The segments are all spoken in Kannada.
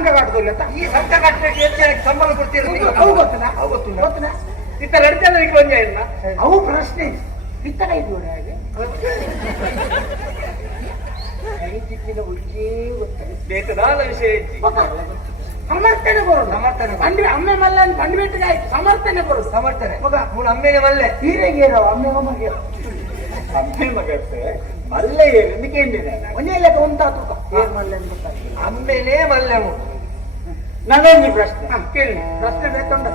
ಸಂಘ ಕಟ್ಟದಿಲ್ಲ ಈ ಸಂಘ ಕಟ್ಟಕ್ಕೆ ಹೆಚ್ಚಾಗಿ ಸಂಬಳ ಕೊಡ್ತೀರಿ ಅವು ಗೊತ್ತಿಲ್ಲ ಗೊತ್ತಿಲ್ಲ ಇತ್ತ ನಡೀತಲ್ಲ ಈಗ ಒಂದೇ ಇಲ್ಲ ಅವು ಪ್ರಶ್ನೆ ಬಿತ್ತನೆ ಇದು ಹಾಗೆ ಬೇಕದಾದ ವಿಷಯ ಸಮರ್ಥನೆ ಬರೋದು ಬಂಡಿ ಅಮ್ಮೆ ಮಲ್ಲ ಅಂತ ಬಂಡಿ ಬಿಟ್ಟಿಗೆ ಆಯ್ತು ಸಮರ್ಥನೆ ಬರೋದು ಸಮರ್ಥನೆ ಮಗ ಮೂಲ ಅಮ್ಮೆಗೆ ಮಲ್ಲೆ ಹೀರೆಗೆ ಅಮ್ಮೆ ಮಮಗೆ ಅಮ್ಮೆ ಮಗ ಮಲ್ಲೆ ಎಂದಿದ್ದೇನೆ ಮನೆಯಲ್ಲ ಒಂದಾತು ಏನ್ ಮಲ್ಲೆ ಅಂತ ಅಮ್ಮೆನೇ ಮಲ್ಲೆ ನನ್ನೊಂದು ಪ್ರಶ್ನೆ ಕೇಳಿ ಪ್ರಶ್ನೆ ಬೇಕಂಡ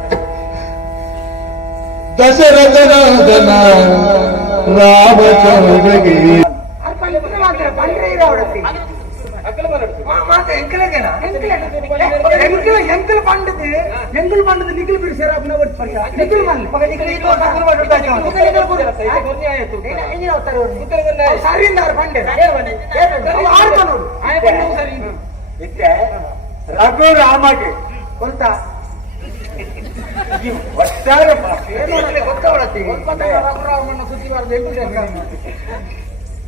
ದಶರಥನಂದನ ರಾಮಚಂದ್ರಗೆ ಮಾತ್ರ ಬಂದ್ರೆ ಇರೋಡತಿ ಮಾತ ಎಂಕಲಗೆನಾ ಎಂಕಲ್ ಪಂಡದು ಎಂಕಲ್ ಪಂಡದು ನಿಖಿಲ್ ಬಿಡಿಸ್ಯಾರ ನಿಖಿಲ್ ಸರಿಯಿಂದ ಪಂಡೆ ರಘು ರಾಮಗೆ ಕೊಂತ ಒಟ್ಟಾರೆ ಗೊತ್ತಾವಳತಿ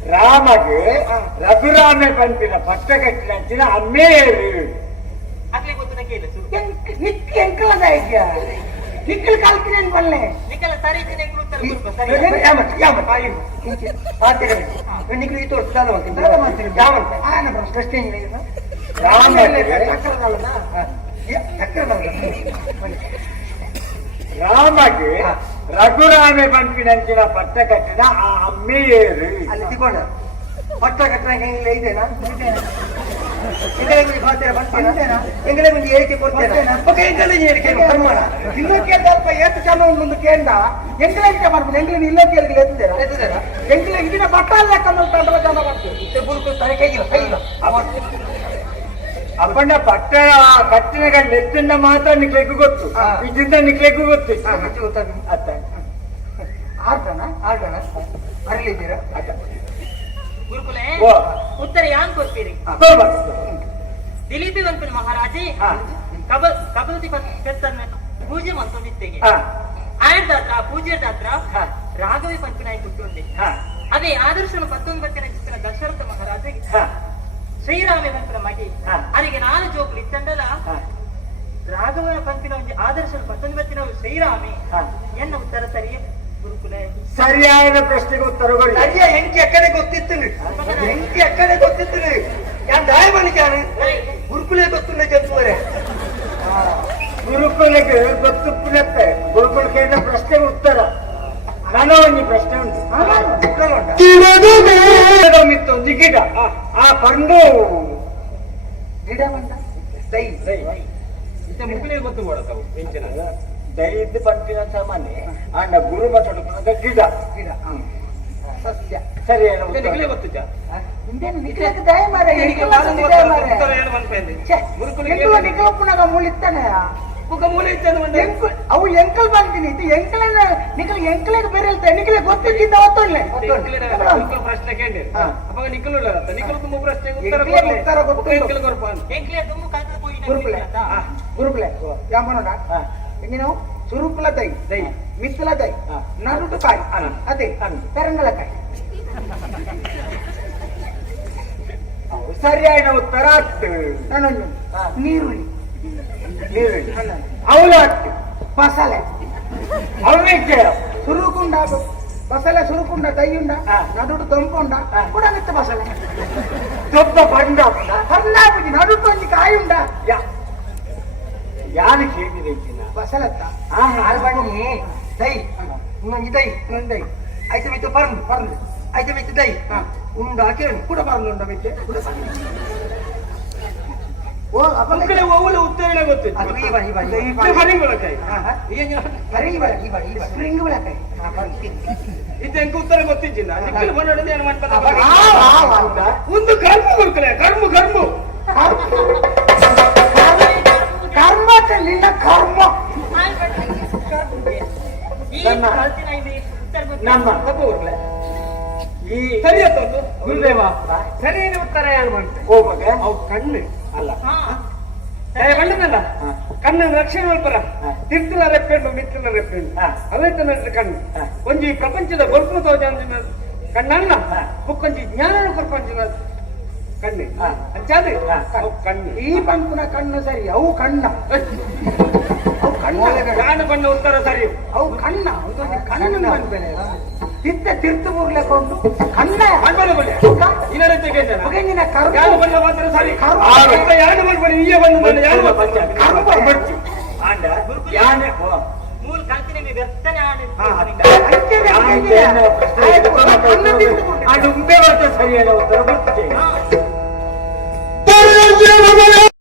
ರಾಮಗೆ ರಘುರಾಮೆ ಪಂಪಿನ ಪಟ್ಟ ಕಟ್ಟಿನ ಅಮ್ಮೇರು ಎಂಕಲದ ಐಕ್ಯ ನಿಖಿಲ್ ಕಾಲ್ಕಿನೇನು ಬಲ್ಲೆ ನಿಖಿಲ್ ಈ ತೋರಿಸ್ತಾನ ಪ್ರಶ್ನೆ ರಾಮಗೆ ರಘುರಾಮೆ ಪಂಪಿನಂಚಿನ ಪಟ್ಟ ಕಟ್ಟಿನ ಆ ಅಮ್ಮೆಯೇರು ಅಲ್ಲಿ ತಿಕೊಂಡ ಪಟ್ಟ ಕಟ್ಟಿನ ಹೆಂಗಿಲ್ಲ ಇದೆನಾ ಎಂಗಲೇ ಮುಂದೆ ಹೇಳಿಕೆ ಕೊಡ್ತೇನೆ ಇಲ್ಲೋ ಕೇಳ್ದಲ್ಪ ಎಷ್ಟು ಚಂದ ಒಂದು ಕೇಂದ್ರ ಎಂಗಲಿಗೆ ಮಾಡ್ಬೋದು ಎಂಗ್ಲಿನ ಇಲ್ಲೋ ಕೇಳಿಗೆ ಎತ್ತಿದ್ದೇನೆ ಎಂಗ್ಲ ಇದನ್ನ ಬಟ್ಟ ಲೆಕ್ಕ ತಂಡವ ಜನ ಮಾಡ್ತೇವೆ ಗುರುಕುಲ ತರಕಾಗಿಲ್ಲ ಅಪ್ಪಣ್ಣ ಪಟ್ಟ ಕಟ್ಟಿನ ನೆತ್ತಿಂದ ಮಾತ್ರ ನಿಕ್ಲೆಗೂ ಗೊತ್ತು ಇದರಿಂದ ನಿಕ್ಲೆಗೂ ಗೊತ್ತು ಅತ್ತ ಆರ್ಡನ ಅರಲಿದ್ದೀರಾ ಗುರುಕುಲೆ ಉತ್ತರ ಯಾನ್ ಕೊಡ್ತೀರಿ ದಿಲೀಪಿ ವಂತನ ಮಹಾರಾಜೆ ಕಬಲತಿ ಪೆತ್ತನ್ನ ಪೂಜೆ ಮಂತೊಂದಿತ್ತೆಗೆ ಆಯ್ದಾತ್ರ ಪೂಜೆದಾತ್ರ ರಾಘವಿ ಪಂಚನಾಯಿ ಕುಟ್ಟುಂದೆ ಅದೇ ಆದರ್ಶನ 19ನೇ ಚಿತ್ರ ದಶರಥ ಮಹಾರಾಜೆಗೆ ಶ್ರೀರಾಮೆ ಪಂಪಿನ ಮಗೆ ಅವರಿಗೆ ನಾನು ಜೋಕುಲು ಇತ್ತಂಡಲ ರಾಘವನ ಪಂಪಿನ ಒಂದು ಆದರ್ಶನ 19ನೇ ಶ್ರೀರಾಮೆ ಎನ್ನ ಉತ್ತರ ಸರಿಯೇ ಗುರುಕುಲೆ ಸರಿಯಾದ ಪ್ರಶ್ನೆಗೆ ಉತ್ತರ ಕೊಡಿ ಎಂಕಿ ಅಕ್ಕಡೆ ಗೊತ್ತಿತ್ತು ಯಾನ್ ದಾಯ ಮಾಡಿಕ್ಯಾನು ಗುರುಕುಲೆ ಗೊತ್ತಿಲ್ಲ ಜಂತುವರೆ ಗುರುಕುಲಕ್ಕೆ ಗೊತ್ತುತ್ತೆ ಗುರುಕುಲಕ್ಕೆ ಪ್ರಶ್ನೆಗೆ ಉತ್ತರ ನಾನು ಒಂದು ಪ್ರಶ್ನೆ ಉಂಟು ಗಿಡ ಆ ಪಂಡು ಗಿಡ ಬಂದ ದೈ ಮುಗಿಲಿಗೆ ಗೊತ್ತು ಕೊಡತಾವು ಹೆಂಚಿನ ದೈದ ಪಂಪಿನ ಸಾಮಾನ್ಯ ಅಂಡ ಗುರು ಮಠ ಗಿಡ ಸಸ್ಯ ಸರಿ ಗೊತ್ತಿದ್ದ ನಿಖಿಲಕ್ಕೆ ದಯ ಮಾರ ನಿಖಲಪ್ಪನಾಗ ಮೂಲಿತ್ತಾನೆ ಅವು ಎಂಕಲ್ ಬಂದಿನಿ ಎಂಕಲ ನಿಖಲ್ ಎಂಕಲಿಗೆ ಬೇರೆ ಹೇಳ್ತಾರೆ ನಿಖಿಲೆ ಗೊತ್ತಿದ್ದ ಅವತ್ತೊಳ್ಳೆ ಪ್ರಶ್ನೆ ಕೇಳಿ ಅವಾಗ ನಿಖಲು ನಿಖಲು ತುಂಬ ಪ್ರಶ್ನೆಗೆ ಉತ್ತರ ಗುರುಕುಲೆ ಯಾಮನೋಡ ಹೆಂಗೆ ನಾವು ಸುರುಕುಲ ದೈ ಮಿತ್ತಲ ದೈ ನಡುಟು ಕಾಯಿ ಅದೇ ಪೆರಂಗಲಕಾಯಿ ಸರಿಯಾದ ಉತ್ತರ ನಾನೊಂದು ನೀರುಳ್ಳಿ ಅವಲಕ್ಕಿ ಬಸಳೆ ಅವನಿಗೆ ಸುರುಕುಂಡ ಬಸಳೆ ಸುರುಕುಂಡ ದೈಯುಂಡ ನಡುಟು ದೊಂಪುಂಡ ಕೂಡ ಮಿತ್ತ ಬಸಳೆ ದೊಡ್ಡ ಬಂಡ ಹರ್ಲಾಬಿಡಿ ನಡುಟು ಒಂದು ಕಾಯಿ ಉಂಡ ಯಾರು ಕೇಳಿದೆ ಬಸಳತ್ತ ಬಣ್ಣಿ ದೈ ಇನ್ನೊಂದು ದೈ ಇನ್ನೊಂದು ದೈ ಆಯ್ತು ಮಿತ್ತು ಪರ್ದು ಆಯ್ತು ಮಿತ್ತು ದೈ ಉಂಡ ಕೇಳಿ ಕೂಡ ಪರ್ದು ಉಂಡ ಮಿತ್ತೆ ಓ ಅಪ್ಪಲೆ ಅವಳು ಉತ್ತರನೇ ಗೊತ್ತಿತ್ತು ಸ್ಪ್ರಿಂಗ್ ಬೆಳಕಾಯಿ ಇದೆಂಕ ಉತ್ತರ ಗೊತ್ತಿದ್ದಿಲ್ಲ ಒಂದು ಕರ್ಮ ಗುರುಕುಲೆ ಕರ್ಮ ನಿನ್ನ ಕರ್ಮ ನಮ್ಮ ಈ ಸರಿಯತ್ತೊಂದು ಗುರುದೇವ ಸರಿಯಾದ ಉತ್ತರ ಯಾರು ಮಾಡ್ತಾರೆ ಹೋಗುವಾಗ ಅವು ಕಣ್ಣು ಅಲ್ಲ ಕಣ್ಣನಲ್ಲ ಕಣ್ಣನ್ನು ರಕ್ಷಣೆ ಮಾಡ್ತಾರ ತಿರ್ತಲ ರೆಪ್ಪೆಂಡು ಮಿತ್ರನ ರೆಪ್ಪೆಂಡು ಅವೈತ ನಡ್ರೆ ಕಣ್ಣು ಒಂಜಿ ಪ್ರಪಂಚದ ಗೊಲ್ಪು ತೋಜ ಕಣ್ಣಲ್ಲ ಬುಕ್ಕೊಂಜಿ ಜ್ಞಾನ ಕೊರ್ಪಂಚಿನ ಕಣ್ಣು ಅಂಚಾದ್ರೆ ಅವು ಕಣ್ಣು ಈ ಪಂಪುನ ಕಣ್ಣು ಸರಿ ಅವು ಕಣ್ಣ ಅವು ಕಣ್ಣ ನಾನು ಬಣ್ಣ ಉತ್ತರ ಸರಿ ಅವು ಕಣ್ಣ ಕಣ್ಣು ಬಂದ್ಬೇನೆ ತಿತ್ತ ತಿರ್ತು ಮುರ್ಲೆಕೊಂಡು ಕಣ್ಣ ಅನ್ಬಲ್ಲ ಬಣ್ಣ ಇನ್ನರ ತೆಗೆದ ನಿನ್ನ ಕರು ಯಾರು ಬಣ್ಣ ಮಾತ್ರ ಸರಿ ಕರು ಯಾರು ಬಣ್ಣ ಈಯ ಬಣ್ಣ ಬಣ್ಣ ಯಾರು ಬರ್ತಿ ಆಂಡ ಯಾನೆ ಮೂಲ ಕಲ್ತಿನ ಮೇ ವ್ಯರ್ಥನೆ ಅದು ಉಂಬೆ ಮಾತ್ರ ಸರಿಯಾದ ಉತ್ತರ ಬರ್ತದೆ